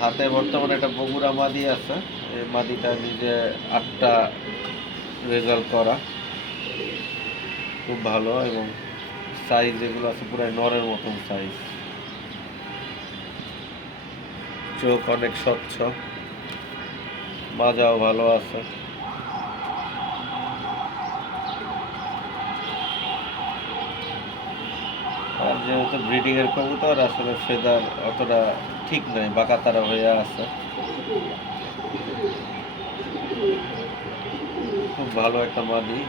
হাতে বর্তমানে একটা বগুড়া মাদি আছে। এই মাদিটা নিজে 8টা রেজাল্ট করা, খুব ভালো এবং সাইজ যেগুলো আছে পুরাই নরের মতন সাইজ। চোখ অনেক স্বচ্ছ, মাজাও ভালো আছে। আর যেহেতু ব্রিডিং এর কবুতর, আসলে ফেদার অতটা ঠিক নাই, বাঁকাতারা হয়ে আছে। খুব ভালো একটা মাদি।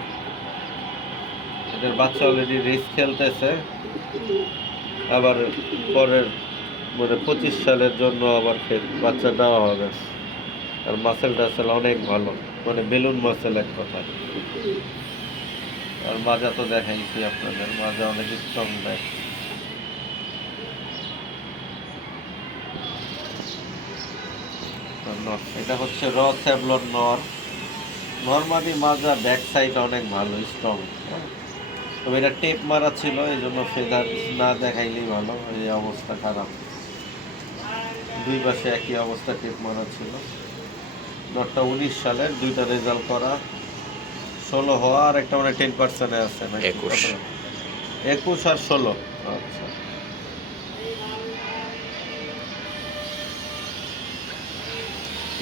এদের বাচ্চা অলরেডি রেস খেলতেছে, আবার পরের মানে 25 সালের জন্য আবার বাচ্চা দেওয়া হবে। আর মাসেল টাসেল অনেক ভালো, মানে বেলুন মাসেল এক কথা। আর মাজা তো দেখাইছি আপনাদের, মাজা অনেক স্ট্রং দেয়। এটা হচ্ছে র স্যাভলন নর। নর্মালি মাজা ব্যাক সাইড অনেক ভালো, স্ট্রং। তবে এটা টেপ মারা ছিল, এই জন্য ফেদার না দেখাইলেই ভালো। এই অবস্থা খারাপ, দুই পাশে একই অবস্থা, টেপ মারা ছিল। নটটা 19 সালের, 2টা রেজাল্ট করা, 16 হওয়া, আর একটা মানে 10% আছে নাকি? 21 আর 16। আচ্ছা,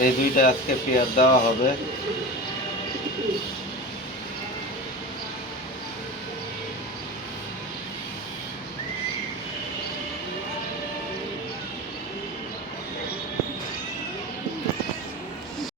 এই দুইটা আজকে পেয়ার দেওয়া হবে।